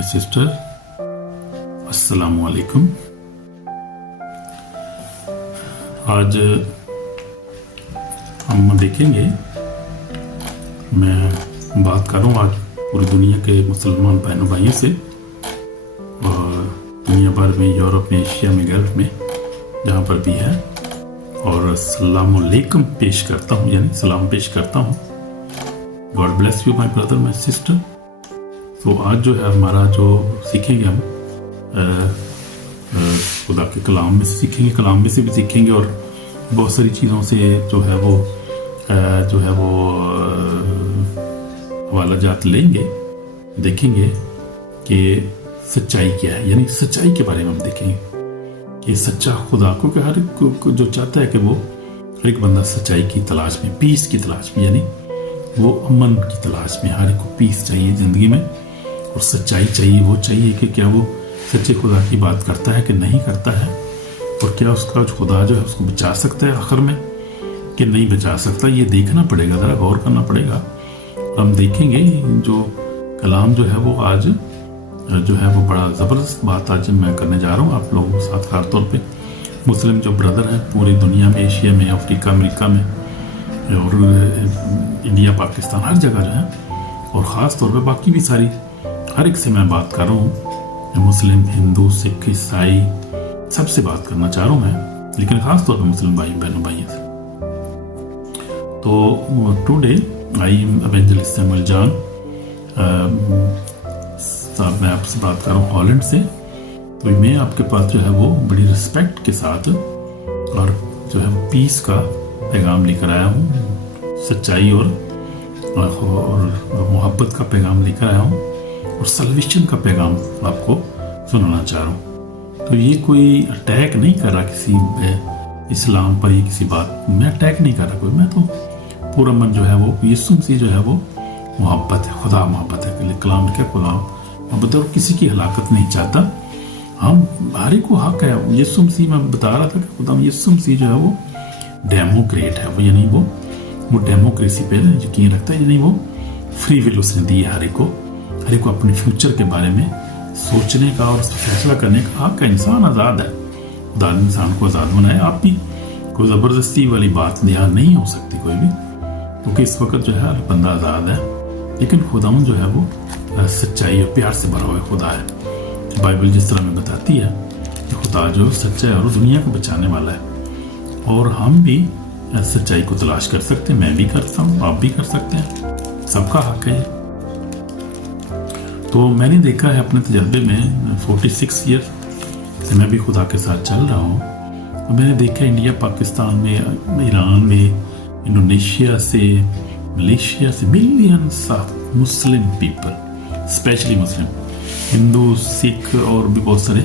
my sister. अस्सलामु अलैकुम। आज हम देखेंगे, मैं बात कर रहा हूँ आज पूरी दुनिया के मुसलमान बहनों भाइयों से, और दुनिया भर में, यूरोप में, एशिया में, गल्फ में, जहाँ पर भी है, और अस्सलामु अलैकुम पेश करता हूँ, यानी सलाम पेश करता हूँ। God bless you my brother, my sister. तो आज जो है हमारा जो सीखेंगे हम खुदा के कलाम में से सीखेंगे, कलाम में से भी सीखेंगे, और बहुत सारी चीज़ों से जो है वो हवाला जात लेंगे, देखेंगे कि सच्चाई क्या है, यानी सच्चाई के बारे में हम देखेंगे कि सच्चा खुदा को, कि हर एक जो चाहता है कि वो हर एक बंदा सच्चाई की तलाश में, पीस की तलाश में, यानी वो अमन की तलाश में, हर एक को पीस चाहिए ज़िंदगी में, और सच्चाई चाहिए। वो चाहिए कि क्या वो सच्चे खुदा की बात करता है कि नहीं करता है, और क्या उसका जो खुदा जो है उसको बचा सकता है आखिर में कि नहीं बचा सकता। ये देखना पड़ेगा, ज़रा गौर करना पड़ेगा। हम देखेंगे जो कलाम जो है वो आज जो है वो बड़ा ज़बरदस्त बात आज मैं करने जा रहा हूँ आप लोगों के साथ। खास तौर पे मुस्लिम जो ब्रदर हैं पूरी दुनिया में, एशिया में, अफ्रीका, अमेरिका में, और इंडिया, पाकिस्तान, हर जगह जो है, और ख़ास तौर पे बाकी भी सारी हर एक से मैं बात कर रहा हूँ। मुस्लिम, हिंदू, सिख, ईसाई, सबसे बात करना चाह रहा हूँ मैं, लेकिन ख़ास तौर पे मुस्लिम भाई बहनों भाइयों से। तो today I am evangelist Samuel John साहब, मैं आपसे बात कर रहा हूँ हॉलैंड से। तो मैं आपके पास जो है वो बड़ी रिस्पेक्ट के साथ और जो है पीस का पैगाम लेकर आया हूँ, सच्चाई और मोहब्बत का पैगाम लेकर आया हूँ, और सल्वेशन का पैगाम आपको सुनाना चाह रहा हूँ। तो ये कोई अटैक नहीं कर रहा किसी इस्लाम पर, ये किसी बात मैं अटैक नहीं कर रहा कोई, मैं तो पूरा मन जो है वो यीशु मसीह जो है वो मोहब्बत है, खुदा मोहब्बत है, कलाम क्या खुदा मोहब्बत है, और किसी की हलाकत नहीं चाहता। हम हर एक को हक है। यीशु मसीह, मैं बता रहा था कि खुदा यीशु मसीह जो है वो डेमोक्रेट है, वो यानी वो डेमोक्रेसी पे यकीन रखता है, यानी वो फ्री विल उसने दी है हर एक को अपने फ्यूचर के बारे में सोचने का और फैसला करने का हक है। इंसान आज़ाद है, खुदा इंसान को आज़ाद बनाया। आप भी कोई ज़बरदस्ती वाली बात यहाँ नहीं हो सकती कोई भी, क्योंकि इस वक्त जो है हर बंदा आज़ाद है, लेकिन खुदावन जो है वो सच्चाई और प्यार से भरा हुआ खुदा है। बाइबल जिस तरह में बताती है कि खुदा जो सच्चा है और दुनिया को बचाने वाला है, और हम भी सच्चाई को तलाश कर सकते हैं। मैं भी करता हूँ, आप भी कर सकते हैं, सबका हक है। तो मैंने देखा है अपने तजर्बे में, 46 ईयर से मैं भी खुदा के साथ चल रहा हूँ, तो मैंने देखा इंडिया, पाकिस्तान में, ईरान में, इंडोनेशिया से, मलेशिया से millions of Muslim people, specially Muslim, Hindu, Sikh और भी बहुत सारे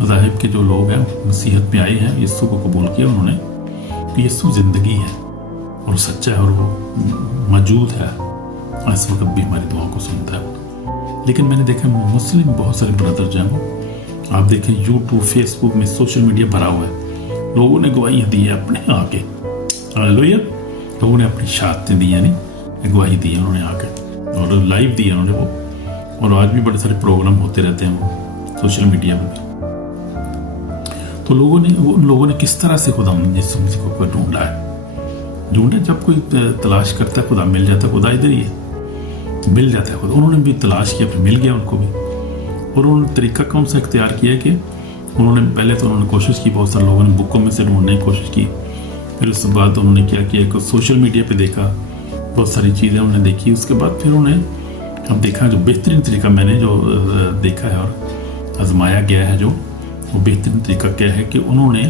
मज़ाहिब के जो लोग हैं मसीहत में आए हैं, यीशु को कबूल किया उन्होंने कि यीशु ज़िंदगी है और सच्चा है और वो मौजूद है, इस वक्त भी हमारी दुआओं को सुनता है। लेकिन मैंने देखा मुस्लिम बहुत सारे ब्रदर जो हैं वो, आप देखें यूट्यूब, फेसबुक में, सोशल मीडिया भरा हुआ है, लोगों ने गवाहियाँ दी है अपने आके, हालेलुया, लोगों ने अपनी शहादतें दी, यानी गवाही दी है उन्होंने आके, और लाइव दी है उन्होंने वो, और आज भी बड़े सारे प्रोग्राम होते रहते हैं वो सोशल मीडिया पर। तो उन लोगों ने किस तरह से खुदा यीशु मसीह को ढूंढा है। जब कोई तलाश करता है खुदा मिल जाता है, खुदा इधर ही है, मिल जाता है खुदा। उन्होंने भी तलाश किया, फिर मिल गया उनको भी, और उन्होंने तरीका कौन सा इख्तियार किया कि उन्होंने पहले तो उन्होंने कोशिश की, बहुत सारे लोगों ने बुकों में से ढूंढने की कोशिश की, फिर उसके बाद उन्होंने क्या किया कि सोशल मीडिया पे देखा, बहुत सारी चीज़ें उन्होंने देखी, उसके बाद फिर उन्होंने अब देखा जो बेहतरीन तरीका मैंने जो देखा है और आजमाया गया है, जो वो बेहतरीन तरीका क्या है कि उन्होंने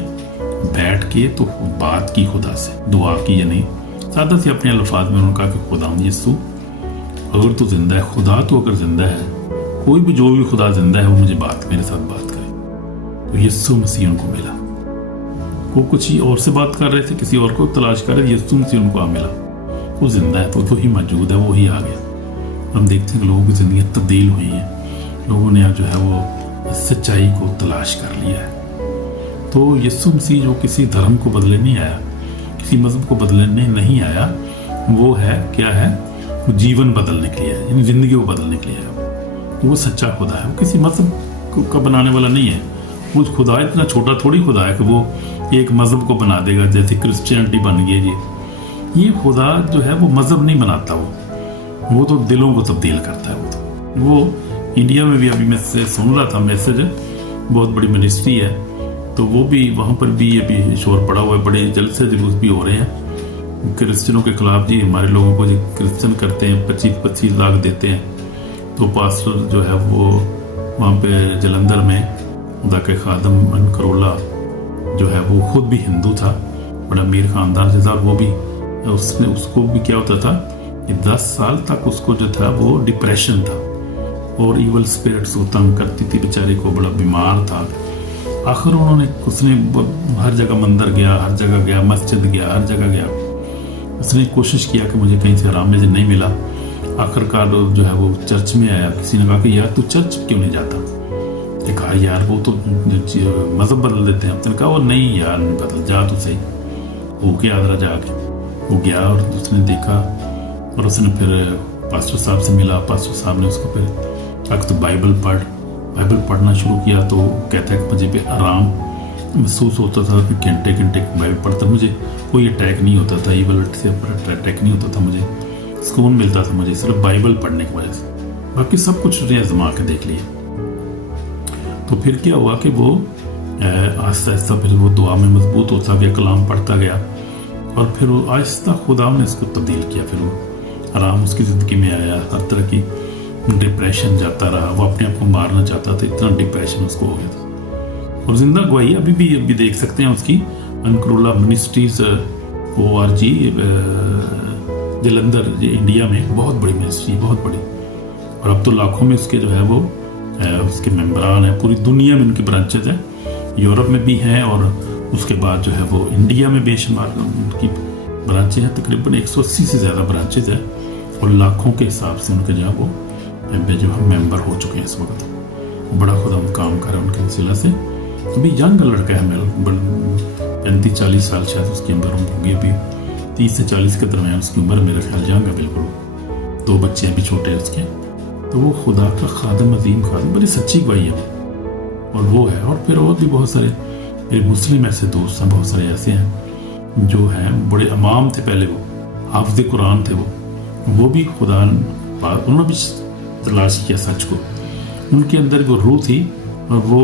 बैठ के तो बात की खुदा से, दुआ की, यानी सादा से अपने अल्फाज में उन्होंने कहा कि खुदा यीशु अगर तो जिंदा है, खुदा तो अगर जिंदा है, कोई भी जो भी खुदा जिंदा है वो मुझे मेरे साथ बात करे। तो यीशु मसीह उनको मिला। वो कुछ ही और से बात कर रहे थे, किसी और को तलाश कर रहे थे, यीशु मसीह उनको मिला, वो जिंदा है, तो वही मौजूद है, वो ही आ गया। हम देखते हैं कि लोगों की जिंदगी तब्दील हुई है, लोगों ने जो है वो सच्चाई को तलाश कर लिया है। तो यीशु मसीह जो किसी धर्म को बदलने नहीं आया, किसी मजहब को बदलने नहीं आया, वो है क्या है, वो जीवन बदलने के लिए है, यानी जिंदगी को बदलने के लिए है। वो सच्चा खुदा है, वो किसी मजहब का बनाने वाला नहीं है। वो खुदा इतना छोटा थोड़ी खुदा है कि वो एक मजहब को बना देगा, जैसे क्रिश्चियनिटी बन गई जी। ये खुदा जो है वो मजहब नहीं बनाता, वो तो दिलों को तब्दील करता है। वो इंडिया में भी अभी मैं सुन रहा था मैसेज, बहुत बड़ी मिनिस्ट्री है, तो वो भी वहाँ पर भी अभी शोर पड़ा हुआ है, बड़े जलसे जुलूस भी हो रहे हैं क्रिश्चियनों के खिलाफ जी। हमारे लोगों को जी क्रिश्चियन करते हैं, 25-25 लाख देते हैं। तो पास्टर जो है वो वहाँ पे जलंधर में खुदा के खादम अनकरोला जो है वो खुद भी हिंदू था, बड़ा अमीर खानदान से था। वो भी उसको भी क्या होता था कि 10 साल तक उसको जो था वो डिप्रेशन था और ईवल स्पिरिट्स को तंग करती थी, बेचारे को बड़ा बीमार था। आखिर उसने हर जगह मंदिर गया, हर जगह गया, मस्जिद गया, हर जगह गया। उसने कोशिश किया कि मुझे कहीं से आराम नहीं मिला। आखिरकार जो है वो चर्च में आया। किसी ने कहा कि यार तू चर्च क्यों नहीं जाता? कहा यार वो तो मजहब बदल देते हैं। उसने कहा वो नहीं यार नहीं बदल, जा तू सही। वो क्या आदरा जाके वो गया और उसने देखा और उसने फिर पास्टर साहब से मिला। पास्टर साहब ने उसको फिर अब तो बाइबल पढ़ना शुरू किया। तो कहता है कि मुझे भी आराम महसूस होता था कि घंटे घंटे बाइबल पढ़ता, मुझे कोई अटैक नहीं होता था, ईवल से अटैक नहीं होता था, मुझे सुकून मिलता था मुझे सिर्फ बाइबल पढ़ने की वजह से। बाकी सब कुछ उसने आजमा के देख लिया। तो फिर क्या हुआ कि वो आहिस्ता आहिस्ता फिर वो दुआ में मजबूत होता गया, कलाम पढ़ता गया और फिर वो आहिस्ता खुदा ने इसको तब्दील किया। फिर वो आराम उसकी ज़िंदगी में आया, हर तरह की डिप्रेशन जाता रहा, वो अपने आप को मारना चाहता था, इतना डिप्रेशन उसको हो गया था। और जिंदा गवाही अभी देख सकते हैं उसकी, अनकरोला मिनिस्ट्रीज ORG जलंधर इंडिया में बहुत बड़ी मिनिस्ट्री, बहुत बड़ी। और अब तो लाखों में उसके जो है वो उसके मेंबरान हैं, पूरी दुनिया में उनकी ब्रांचेज हैं, यूरोप में भी हैं और उसके बाद जो है वो इंडिया में बेशुमार उनकी ब्रांचेज हैं। तकरीबन 180 से ज़्यादा ब्रांचेज हैं और लाखों के हिसाब से उनके जो है वो जो हम मेंबर हो चुके हैं इस वक्त। बड़ा खुदा काम कर रहा है उनके वसीला से। अभी यंग लड़का है मेरा, 35-40 साल शायद उसकी उम्र होगी, अभी 30 से 40 के दरमियान उसकी उम्र, मेरा ख्याल यंग है बिल्कुल। 2 बच्चे भी छोटे हैं उसके। तो वो खुदा का खादम, अजीम खादम, बड़ी सच्ची गवाही है और वो है। और फिर और भी बहुत सारे मेरे मुस्लिम ऐसे दोस्त हैं, बहुत सारे ऐसे हैं जो हैं बड़े इमाम थे पहले, वो हाफिज़ कुरान थे। वो भी खुदा उन्होंने भी तलाश किया सच को, उनके अंदर वो रूह थी और वो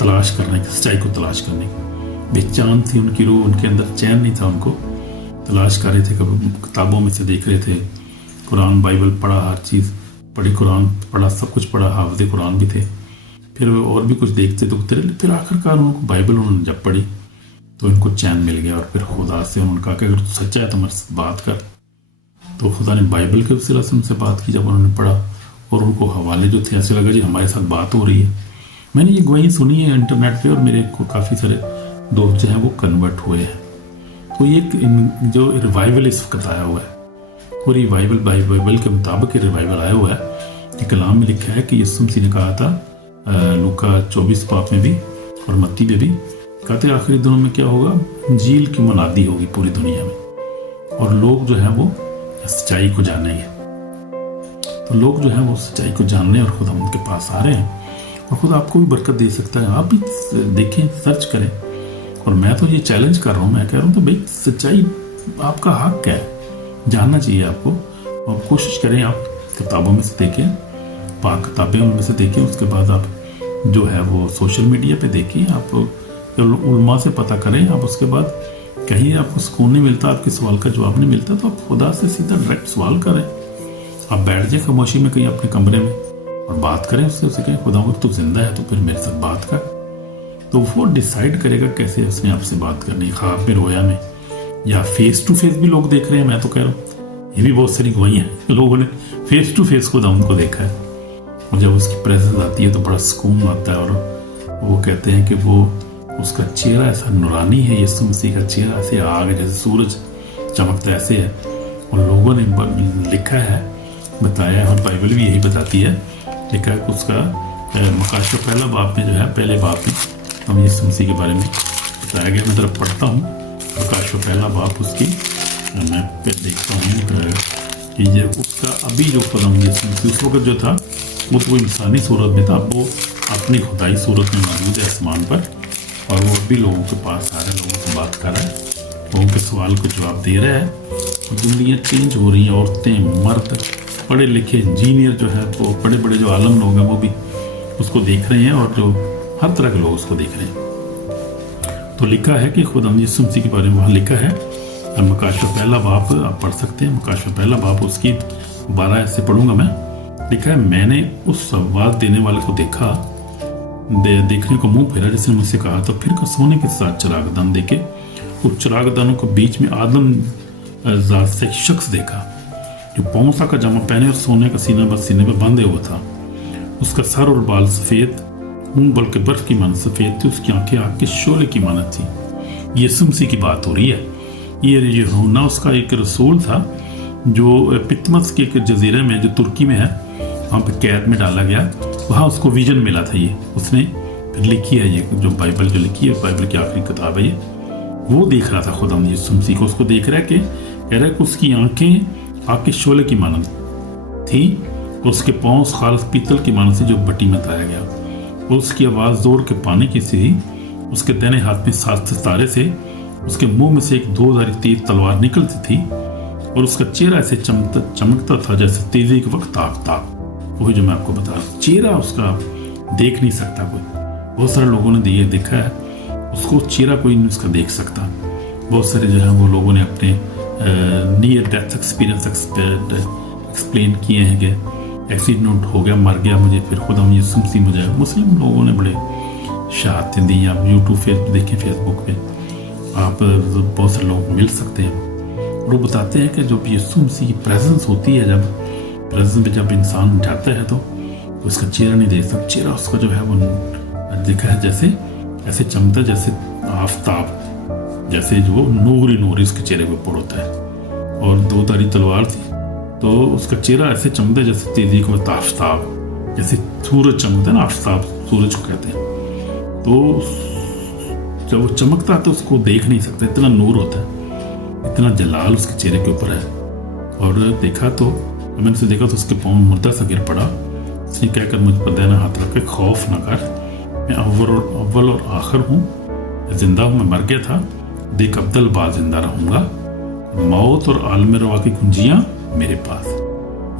तलाश करने की, सच्चाई को तलाश करने की बेचान थी उनकी रूह। उनके अंदर चैन नहीं था, उनको तलाश कर रहे थे, कभी किताबों में से देख रहे थे, कुरान बाइबल पढ़ा, हर चीज़ पढ़ी, कुरान पढ़ा, सब कुछ पढ़ा, हाफिज़ कुरान भी थे। फिर और भी कुछ देखते तो फिर आखिरकार उनको बाइबल उन्होंने जब पढ़ी तो उनको चैन मिल गया। और फिर खुदा से उन्होंने कहा कि अगर तू सच्चा है तो मेरे से बात कर। तो खुदा ने बाइबल के वसीला से उनसे बात की। जब उन्होंने पढ़ा और उनको हवाले जो थे, ऐसे लगा जी हमारे साथ बात हो रही है। मैंने ये गवाही सुनी है इंटरनेट पे और मेरे को काफ़ी सारे दोस्त जो हैं वो कन्वर्ट हुए हैं। तो ये जो रिवाइवल इस वक्त आया हुआ है, वो रिवाइवल बाइबल के मुताबिक रिवाइवल आया हुआ है। एक कलाम में लिखा है कि यीशु मसीह ने कहा था लूका 24 बाब में भी और मत्ती में भी, कहते आखिरी दिनों में क्या होगा, इंजील की मुनादी होगी पूरी दुनिया में और लोग जो है वो सच्चाई को जानेंगे। तो लोग जो है वो सच्चाई को जानने और खुदा उनके पास आ रहे हैं और खुदा आपको भी बरकत दे सकता है। आप भी देखें, सर्च करें। और मैं तो ये चैलेंज कर रहा हूँ, मैं कह रहा हूँ तो भाई सच्चाई आपका हक है, जानना चाहिए आपको। और कोशिश करें आप किताबों में से देखें, पाक किताबें उनमें से देखें, उसके बाद आप जो है वो सोशल मीडिया पे देखिए, आप उलमा से पता करें। आप उसके बाद कहीं आपको सुकून नहीं मिलता, आपके सवाल का जवाब नहीं मिलता, तो आप खुदा से सीधा डायरेक्ट सवाल करें। आप बैठ जाए खामोशी में कहीं अपने कमरे में और बात करें उससे, उसे कहें खुदा अगर तू जिंदा है तो फिर मेरे साथ बात कर। तो वो डिसाइड करेगा कैसे उसने आपसे बात करनी, ख्वाब में, रोया में, या फेस टू फेस भी लोग देख रहे हैं। मैं तो कह रहा हूँ ये भी बहुत सारी गवाहियाँ हैं, लोगों ने फेस टू फेस खुदा उनको देखा है और जब उसकी प्रेजेंस आती है तो बड़ा सुकून आता है। और वो कहते हैं कि वो उसका चेहरा ऐसा नूरानी है, यीशु मसीह का चेहरा ऐसे आग जैसे सूरज चमकता ऐसे है। और लोगों ने लिखा है, बताया है, और बाइबल भी यही बताती है, लिखा है कि उसका मकाशा पहला बाप में जो है, पहले बाप में हम यीशु मसीह के बारे में बताया गया। मैं जरा पढ़ता हूँ मकाशा पहला बाप उसकी, मैं फिर देखता हूँ कि ये उसका अभी जो कदम यीशु मसीह उस वक्त जो था वो तो इंसानी सूरत में था, अब वो अपनी खुदाई सूरत में मौजूद है आसमान पर, और वो भी लोगों के पास आ रहा है, लोगों से बात कर रहा है, लोगों के सवाल को जवाब दे रहा है। दुनिया चेंज हो रही है, औरतें, मर्द, पढ़े लिखे इंजीनियर जो है, वो बड़े बड़े जो आलम लोग हैं वो भी उसको देख रहे हैं, और जो हर तरह के लोग उसको देख रहे हैं। तो लिखा है कि खुदावंद यीशु मसीह के बारे में वहाँ लिखा है, मकाशवा पहला बाप आप पढ़ सकते हैं, मकाशवा पहला बाप उसकी 12 ऐसे पढ़ूंगा मैं। लिखा है, मैंने उस आवाज देने वाले को देखा, देखने को मुंह फेरा जिसने मुझसे कहा, तो फिर सोने के साथ चिरागदान देके उस चिरागदानों के बीच में आदम जात से एक शख्स देखा जो पौंसा का जामा पहने और सोने का सीना बस सीने पर बांधे हुआ था। उसका सर और बाल सफेद, ऊन बल्कि बर्फ की मानत सफेद थी, उसकी आंखें आग के शोले की मानत थी। यीशु मसीह की बात हो रही है। ये यूहन्ना उसका एक रसूल था जो पितमस के एक जजीरे में जो तुर्की में है, वहाँ पे कैद में डाला गया, वहाँ उसको विजन मिला था। ये उसने फिर लिखी है, ये जो बाइबल जो लिखी है, बाइबल की आखिरी किताब है ये। वो देख रहा था खुदावंद यीशु मसीह को, उसको देख रहा है कि कह रहा है कि उसकी आंखें आग के शोले की मानत थी, और उसके पाँव खालस पीतल की मानत से जो भट्टी में ताया गया, और उसकी आवाज़ जोर के पानी की सी, उसके दाहिने हाथ में 7 सितारे से, उसके मुंह में से एक 2 तीर तलवार निकलती थी, और उसका चेहरा ऐसे चमकता था जैसे तेजी के वक्त ताप। वही जो मैं आपको बता रहा हूँ, चेहरा उसका देख नहीं सकता कोई। बहुत सारे लोगों ने ये देखा है, उसको चेहरा कोई नहीं उसका देख सकता। बहुत सारे जो है वो लोगों ने अपने नियर डेथ एक्सपीरियंस एक्सप्लेन किए हैं कि एक्सीडेंट हो गया, मर गया मुझे, फिर खुदा यीशु मसीह मुझे। मुस्लिम लोगों ने बड़े शहादतें दी। आप यूट्यूब पे देखें, फेसबुक पे आप बहुत सारे लोग मिल सकते हैं, और वो बताते हैं कि जब यीशु मसीह की प्रेजेंस होती है, जब प्रेजेंस में जब इंसान जाता है तो उसका चेहरा नहीं देख सकता। चेहरा उसका जो है वो दिखा है जैसे ऐसे चमकता जैसे आफताब, जैसे जो नूर इसके चेहरे के ऊपर होता है, और 2 धारी तलवार थी, तो उसका चेहरा ऐसे चमकता जैसे तेजी को आफताब, जैसे सूरज चमकता है ना, आफताब सूरज को कहते हैं। तो जब वो चमकता है तो उसको देख नहीं सकते, इतना नूर होता है, इतना जलाल उसके चेहरे के ऊपर है। और देखा तो मैंने उसे देखा तो उसके पाँव मुर्दा सा गिर पड़ा। इसने कहकर मुझ पर दाहिना हाथ रख के, खौफ न कर, मैं अव्वल और आखिर हूँ, जिंदा हूँ, मैं मर गया था, देख अब्दुल बाद जिंदा रहूंगा, मौत और आलम रवा की कुंजियाँ मेरे पास।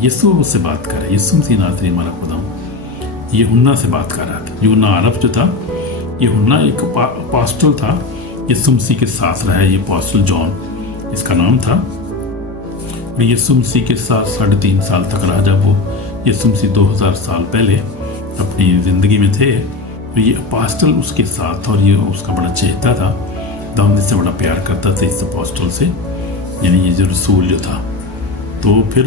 यीशु उससे बात कर रहा है, यीशु मसीह नासरी हमारा खुदा हूँ। यूहन्ना से बात कर रहा था। यूहन्ना अरब जो था, यूहन्ना एक अपोस्टल था, यीशु मसीह के साथ रहा है। ये अपोस्टल जॉन इसका नाम था। यीशु मसीह के साथ 3.5 साल तक रहा। जब वो यीशु मसीह 2000 साल पहले अपनी ज़िंदगी में थे, तो ये अपोस्टल उसके साथ था, और ये उसका बड़ा चहेता था, दाऊद से बड़ा प्यार करता था इस अपोस्टल से, यानी ये जो रसूल जो था। तो फिर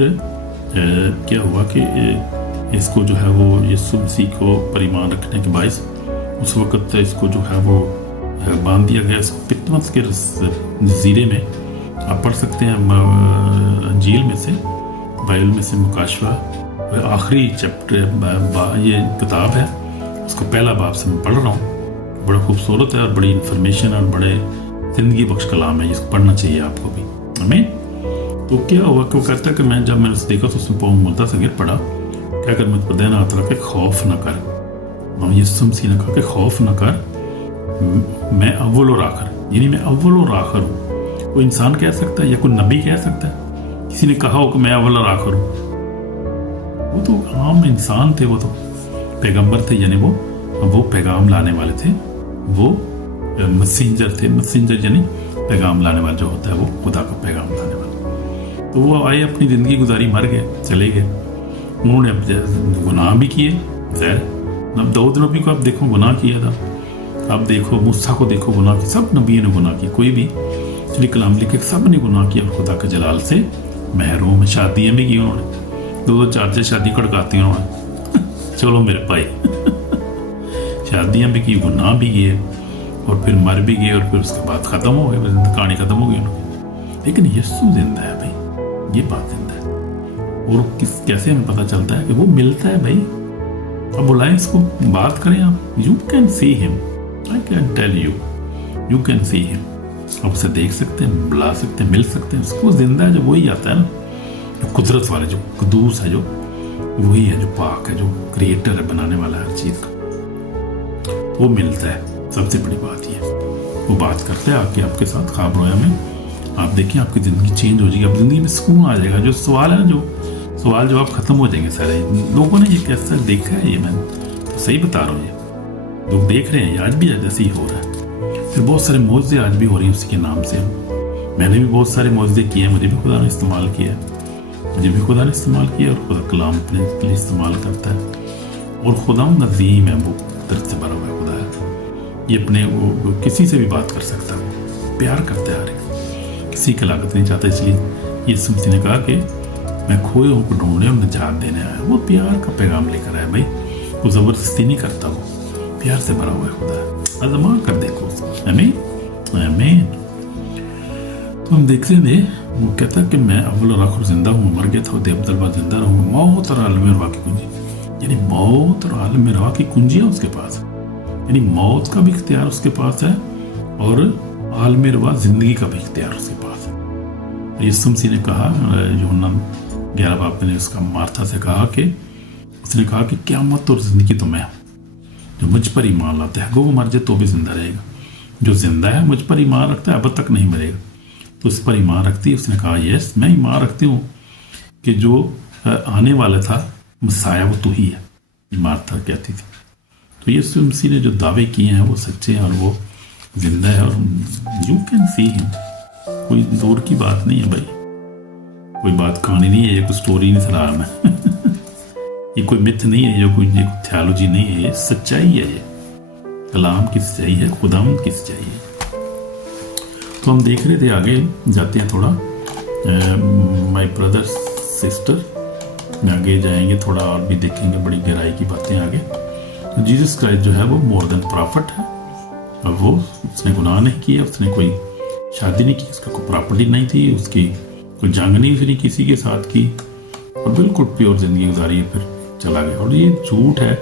क्या हुआ कि इसको जो है वो यीशु मसीह को पर ईमान रखने के बायस उस वक़्त इसको जो है वो बांध दिया गया। इसको पितमस के जजीरे में आप पढ़ सकते हैं, अंजील में से, बाइबल में से, मुकाशवा आखिरी चैप्टर ये किताब है, उसको पहला बाब से मैं पढ़ रहा हूँ। बड़ा खूबसूरत है और बड़ी इन्फॉर्मेशन और बड़े ज़िंदगी बख्श कलाम है, इसको पढ़ना चाहिए आपको भी। हमें तो क्या हुआ कि वो कहता है कि मैं जब मैंने उसे देखा तो उसमें पाँव मुर्दा सा गिर पड़ा। क्या कर, मुझ पर देना हाथ रख के, खौफ न कर। यीशु मसीह ने कहा कि खौफ न कर, मैं अव्वल और आखिर, यानी मैं अव्वल और आखिर हूँ। कोई इंसान कह सकता है या कोई नबी कह सकता है? किसी ने कहा हो कि मैं अव्वल और आखिर हूँ? वो तो आम इंसान थे, वो तो पैगंबर थे, यानी वो पैगाम लाने वाले थे, वो मैसेंजर थे। मैसेंजर यानी पैगाम लाने वाला जो होता है, वो खुदा का पैगाम लाने वाला। तो वो आए, अपनी ज़िंदगी गुजारी, मर गए, चले गए। उन्होंने अब गुनाह भी किए। खैर, अब दाऊद नबी को आप देखो गुनाह किया था, आप देखो मूसा को देखो गुनाह किया, सब नबियों ने गुनाह किया। कोई भी इसलिए कलाम लिखे सब ने गुनाह किया, खुदा के जलाल से महरूम। शादियाँ भी की उन्होंने, 2-2 4-4 शादी कड़काती उन्होंने। चलो मेरे भाई, शादियाँ भी की, गुनाह भी किए, और फिर मर भी गए, और फिर उसके बाद ख़त्म हो गए, कहानी ख़त्म हो गई उनकी। लेकिन यीशु जिंदा है भाई, ये बात जिंदा है। और कैसे हमें पता चलता है कि वो मिलता है भाई? अब बुलाएं इसको, बात करें आप। You can see him, I can tell you, you can see him. आप उसे देख सकते हैं, बुला सकते हैं, मिल सकते हैं। उसको जिंदा है जो वही आता है ना, जो कुदरत वाले, जो कुदूस है, जो वही है जो पाक है, जो क्रिएटर है, बनाने वाला है हर चीज का, वो मिलता है। सबसे बड़ी बात ये, वो बात करते हैं आके आपके साथ ख्वाब रोया में, आप देखिए आपकी जिंदगी चेंज हो जाएगी, आप जिंदगी में सुकून आ जाएगा। जो सवाल है ना, जो सवाल जवाब खत्म हो जाएंगे सारे। लोगों ने ये कैसा देखा है, ये मैं तो सही बता रहा हूँ, ये लोग देख रहे हैं, आज भी ऐसे ही हो रहा है। फिर बहुत सारे मौजे आज भी हो रही हैं उसी के नाम से। मैंने भी बहुत सारे मौजे किए हैं, मुझे भी खुदा ने इस्तेमाल किया, मुझे भी खुदा ने इस्तेमाल किया, और खुदा कलाम अपने के लिए इस्तेमाल करता है। और खुदा नज़ीम है, वो दर्द से भरा हुआ खुदा है, ये अपने वो किसी से भी बात कर सकता है, वो प्यार करता है हर एक, किसी की लागत नहीं चाहता। इसलिए यीशु मसीह ने कहा कि मैं खोए हुओं को ढूंढने और निजात देने आया। वो प्यार का पैगाम लेकर आया भाई, वो ज़बरदस्ती नहीं करता, वो प्यार से भरा हुआ खुदा है। आज़मा कर देखो उसको। आमीन आमीन। तो हम देखते थे, वो कहता कि मैं अव्वल और आखिर जिंदा हूँ, मर गया था वो अब्दुल बाद जिंदा रहूँगा। मौत और आलम रवा की कुंजी, यानी मौत और आलम रवा की कुंजियाँ उसके पास है, यानी मौत का भी इख्तियार उसके पास है और आलम रवा जिंदगी का भी इख्तियार उसके पास है। यीशु मसीह ने कहा, यूहन्ना 11 बाब ने उसका मार्था से कहा कि उसने कहा कि क़यामत और जिंदगी तो मैं हूँ, जो मुझ पर ईमान लाता है वो मर जाए तो भी जिंदा रहेगा, जो जिंदा है मुझ पर ईमान रखता है अब तक नहीं मरेगा। तो उस पर ईमान रखती है। उसने कहा यस, मैं ईमान रखती हूँ कि जो आने वाला था मसाया वो तू ही है, मार्था कहती थी। तो यीशु मसीह ने जो दावे किए हैं वो सच्चे हैं और वो जिंदा है, और यू कैन सी हिम। कोई दूर की बात नहीं है भाई, कोई बात कहानी नहीं है, ये कोई स्टोरी नहीं सुना रहा मैं ये कोई मिथ नहीं है, ये कोई थियोलॉजी नहीं है, ये सच्चाई है, ये कलाम की सच्चाई है, खुदावंद की सच्चाई है। तो हम देख रहे थे, आगे जाते हैं थोड़ा, माय ब्रदर सिस्टर में आगे जाएंगे थोड़ा और भी देखेंगे बड़ी गहराई की बातें आगे। तो जीसस क्राइस्ट जो है वो मोर देन प्रॉफिट है, और वो उसने गुनाह नहीं किया, उसने कोई शादी नहीं की, उसका कोई प्रॉपर्टी नहीं थी, उसकी कोई जंग नहीं उसने किसी के साथ की, और बिल्कुल प्योर जिंदगी गुजारी है, फिर चला गया। और ये झूठ है,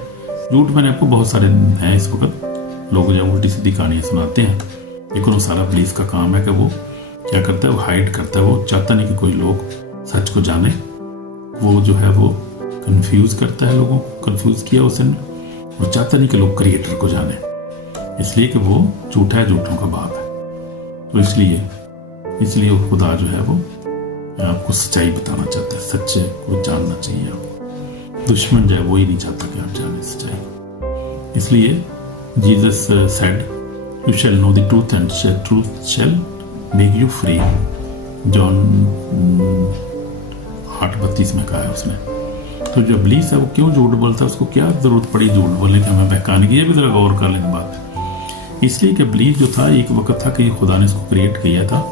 झूठ मैंने आपको बहुत सारे हैं इस वक्त, लोग जो उल्टी सीधी कहानियाँ सुनाते हैं, लेकिन वो सारा पुलिस का काम है कि वो क्या करता है, वो हाइड करता है, वो चाहता नहीं कि कोई लोग सच को जाने, वो जो है वो कंफ्यूज करता है लोगों को, कंफ्यूज किया उसने, वो चाहता नहीं कि लोग क्रिएटर को जाने, इसलिए कि वो झूठा है, झूठों का बाप है। तो इसलिए वो खुदा जो है वो आपको सच्चाई बताना चाहता है, सच्चे को जानना चाहिए आपको। दुश्मन जो है वो ही नहीं चाहता कि आप जाने सच्चाई। इसलिए Jesus said, you shall know the truth and truth shell make you free. John 8:32 में कहा है उसने। तो जो इब्लीस है वो क्यों झूठ बोलता है, उसको क्या जरूरत पड़ी झूठ बोलने की, हमें बहकाने की? ये भी जरा गौर कर लें बात। इसलिए कि इब्लीस जो था, एक वक्त था कि खुदा ने इसको क्रिएट किया था,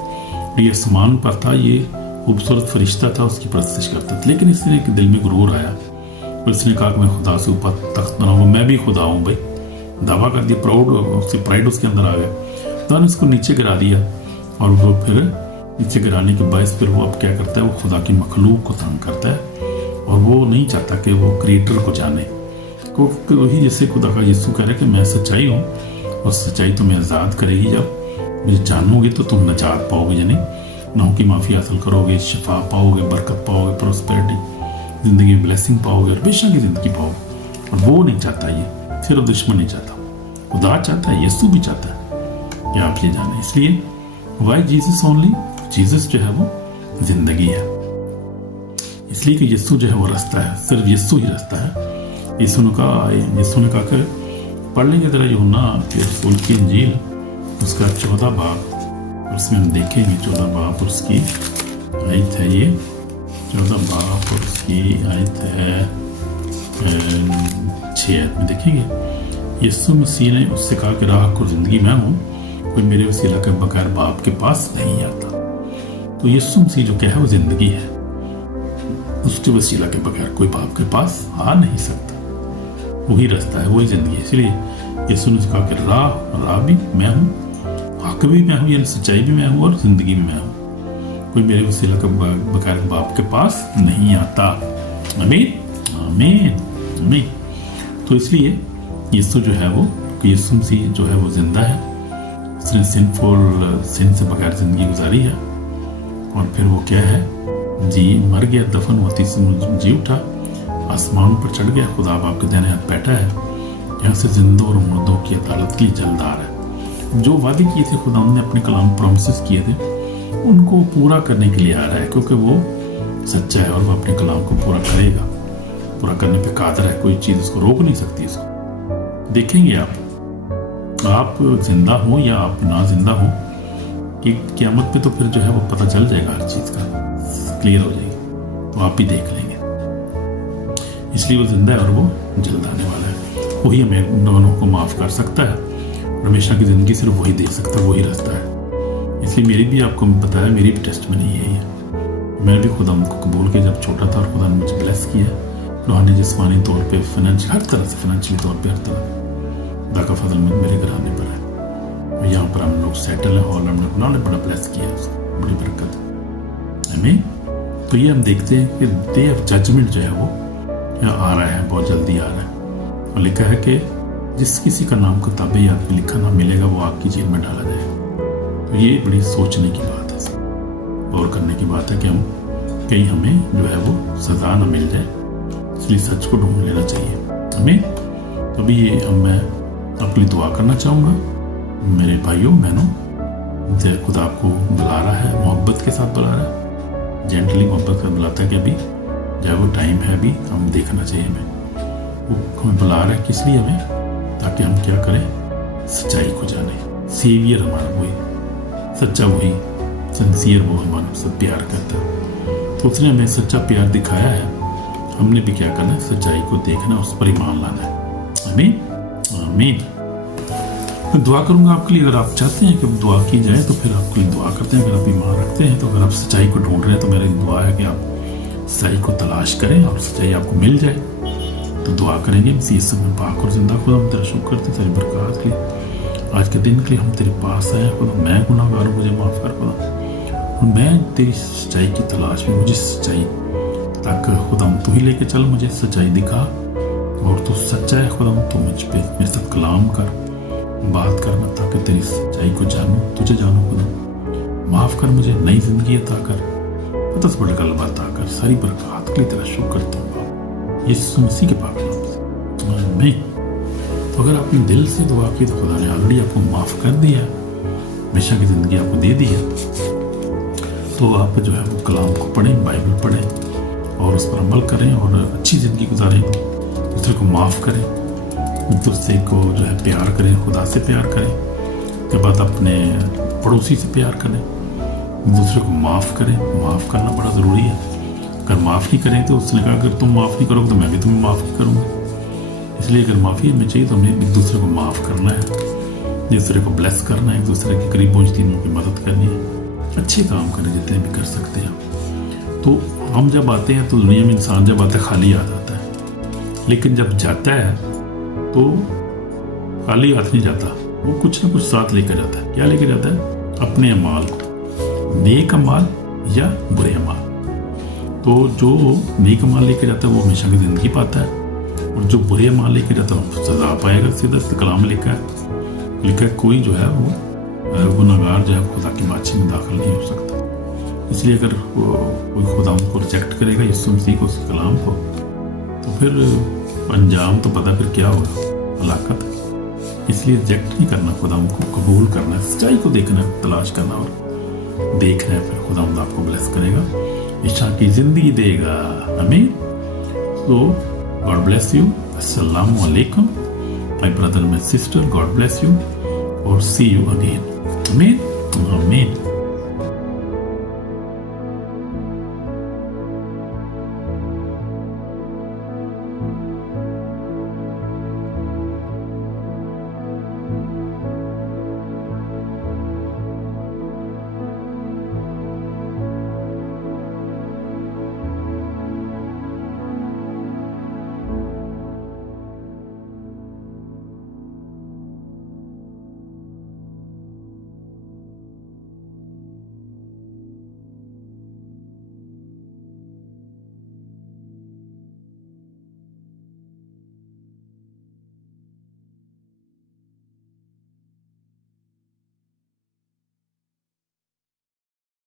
ये आसमान पर था, ये खूबसूरत फरिश्ता था, उसकी परस्तिश करता था। लेकिन इसने दिल में गुरूर आया और इसने कहा कि मैं खुदा से ऊपर तख्त बनाऊंगा, मैं भी खुदा हूँ भाई, दावा कर दिया, प्राइड उसके अंदर आ गया। तो उसको नीचे गिरा दिया, और वो फिर नीचे गिराने के बायस फिर वो अब क्या करता है, वो खुदा की मखलूक को तंग करता है, और वो नहीं चाहता कि वो क्रिएटर को जाने। तो वही जैसे खुदा का यीशु कह रहा है कि मैं सच्चाई हूँ, और सच्चाई तुम्हें आज़ाद करेगी। जब मुझे जानोगे तो तुम नजात पाओगे, यानी गुनाहों की माफ़ी हासिल करोगे, शिफा पाओगे, बरकत पाओगे, प्रोस्पेरिटी, ज़िंदगी में ब्लेसिंग पाओगे, और हमेशा की ज़िंदगी पाओगे। और वो नहीं चाहता, ये सिर्फ दुश्मन नहीं चाहता, खुदा चाहता है, यीशु भी चाहता है कि आप ये जाने। इसलिए वाई जीसस ओनली, जीसस जो है वो जिंदगी है, इसलिए कि यीशु जो है वो रास्ता है, सिर्फ यीशु ही रास्ता है। यीशु ने कहा कि पढ़ लेंगे जरा यूहन्ना के रसूल की इंजील, उसका 14 बाब, उसमें हम देखेंगे 14 बाब और उसकी आयत है, ये 14 बाब और उसकी आयत है 6 आयत में देखेंगे। यीशु मसीह ने उससे कहा कि राह को जिंदगी मैं हूँ, कोई मेरे वसीला के बगैर बाप के पास नहीं आता। तो यीशु मसीह जो क्या है वो जिंदगी है, उसके वसीला के बगैर कोई बाप के पास आ नहीं सकता, वही रास्ता है, वही जिंदगी है। इसलिए यीशु ने कहा कि राह भी मैं हूँ, हक भी मैं हूँ, यानी सच्चाई भी मैं हूँ, और जिंदगी भी मैं हूँ, कोई मेरे वसीला के बगैर बाप के पास नहीं आता। आमीन आमीन आमीन। तो इसलिए यीशु जो है वो, यीशु मसीह जो है वो जिंदा है, उसने सिन से बगैर जिंदगी गुजारी है, और फिर वो क्या है, जी मर गया, दफन हुआ, तीसरे दिन जी उठा, आसमान पर चढ़ गया, खुदा अब आपके दाहिने हाथ बैठा है, यहाँ से जिंदों और मुर्दों की अदालत के लिए जलदार है। जो वादे किए थे खुदा ने अपने कलाम प्रोमिसेस किए थे उनको पूरा करने के लिए आ रहा है, क्योंकि वो सच्चा है और वो अपने कलाम को पूरा करेगा, पूरा करने पे कादर है, कोई चीज़ उसको रोक नहीं सकती। इसको देखेंगे आप जिंदा हो या आप ना जिंदा हो कि क़यामत पे तो फिर जो है वो पता चल जाएगा, हर चीज़ का क्लियर हो जाएगी, तो आप भी देख लेंगे। इसलिए वो जिंदा है और वो जल्द आने वाला है। वही हमें दोनों को माफ़ कर सकता है, हमेशा की ज़िंदगी सिर्फ वही दे सकता है, वही रास्ता है। इसलिए मेरी भी आपको पता है, मेरी भी टेस्ट में नहीं है ये। मैंने भी खुदा उनको कबूल किया जब छोटा था और खुदा ने मुझे ब्लेस किया, रूहानी जिस्मानी तौर पे, फाइनेंशियल हर तरह से, फाइनेंशियली तौर पे हर तरह खुदा का फजल मेरे घराने पर है। यहाँ पर हम लोग सेटल है, हॉलैंड में खुदा ने बड़ा ब्लेस किया, उसको बड़ी बरकत है हमें। तो ये हम देखते हैं कि डे ऑफ जजमेंट जो है वो यहाँ आ रहा है, बहुत जल्दी आ रहा है। और लिखा है कि जिस किसी का नाम किताबे याद में लिखा ना मिलेगा वो आग की जेल में डाला जाएगा। तो ये बड़ी सोचने की बात है, गौर करने की बात है कि हम कहीं हमें जो है वो सज़ा ना मिल जाए, इसलिए सच को ढूंढ लेना चाहिए हमें। तो अभी ये मैं अपनी दुआ करना चाहूँगा मेरे भाइयों बहनों, जय खुदा आपको बुला रहा है, मोहब्बत के साथ बुला रहा है, जेंटली मोहब्बत के साथ बुलाता है कि अभी जो वो टाइम है, अभी हम देखना चाहिए हमें, वो हमें बुला रहा है किस लिए हमें, ताकि हम क्या करें, सच्चाई को जाने। सेवियर हमारा वही सच्चा, वही सिंसियर, वो हमारे साथ प्यार करता है। तो उसने हमें सच्चा प्यार दिखाया है, हमने भी क्या करना है, सच्चाई को देखना, उस पर ईमान लाना है। आमीन आमीन। मैं दुआ करूंगा आपके लिए, अगर आप चाहते हैं कि दुआ की जाए तो फिर आपके लिए दुआ करते हैं। अगर आप ईमान रखते हैं तो, अगर आप सच्चाई को ढूंढ रहे हैं तो मेरी दुआ है कि आप सच्चाई को तलाश करें और सच्चाई आपको मिल जाए। तो दुआ करेंगे, इसी समय पाक और जिंदा खुदा हम तेरा शुक्र करते तेरी बरकत के लिए, आज के दिन के लिए हम तेरे पास आए खुदा। मैं गुनाहगार हूँ, मुझे माफ़ कर खुदा, और मैं तेरी सच्चाई की तलाश में, मुझे सच्चाई तक खुदा तू ही लेके चल, मुझे सच्चाई दिखा, और तू सच्चा है खुदा, तू मुझ पे मेरे साथ कलाम कर, बात कर, मैं ताकि तेरी सच्चाई को जानूं, तुझे जानूं खुदा। माफ़ कर मुझे, नई जिंदगी अता कर, पता से बड़ा गलबा अता कर, सारी बरकत के लिए तेरा शुक्र करता हूँ यीशु मसीह के पाक नाम से आमीन। तो अगर आपने दिल से दुआ की तो खुदा ने ऑलरेडी आपको माफ़ कर दिया, हमेशा की ज़िंदगी आपको दे दी है। तो आप जो है वो कलाम को पढ़ें, बाइबल पढ़ें और उस पर अमल करें और अच्छी ज़िंदगी गुजारें, दूसरे को माफ़ करें, दूसरे को जो है प्यार करें, खुदा से प्यार करें, उसके बाद अपने पड़ोसी से प्यार करें, दूसरे को माफ़ करें। माफ़ करना बड़ा ज़रूरी है, अगर माफ़ नहीं करें तो उसने कहा अगर तुम माफ़ नहीं करोगे तो मैं भी तुम्हें माफ़ नहीं करूँगा। इसलिए अगर माफ़ी हमें चाहिए तो हमें एक दूसरे को माफ़ करना है, एक दूसरे को ब्लेस करना है, एक दूसरे के करीब पहुँचती उनकी मदद करनी है, अच्छे काम करने जितने भी कर सकते हैं। तो हम जब आते हैं तो दुनिया में इंसान जब आता है खाली आ जाता है, लेकिन जब जाता है तो खाली हाथ नहीं जाता, वो कुछ ना कुछ साथ लेकर जाता है। क्या लेकर जाता है? अपने अमाल को, नेक अमाल या बुरे अमाल। तो जो नेक अमाल लेकर जाता है वो हमेशा की ज़िंदगी पाता है, और जो बुरे अमाल लेकर जाता है वो सज़ा पाएगा। सीधा कलाम में लिखा है कोई जो है वो गुनाहगार जो है खुदा की बादशाही में दाखिल नहीं हो सकता। इसलिए अगर कोई खुदा उनको रिजेक्ट करेगा यीशु मसीह को, उस कलाम को, तो फिर अंजाम तो पता फिर क्या होगा, हलाकत। इसलिए रिजेक्ट नहीं करना, खुदा उनको कबूल करना है, सच्चाई को देखना है, तलाश करना और देखना है, फिर खुदा आपको ब्लेस करेगा, ईशा की ज़िंदगी देगा। आमीन। तो गॉड ब्लेस यू। अस्सलामु अलैकुम my brother my sister, God bless you और सी यू अगेन। आमीन आमीन।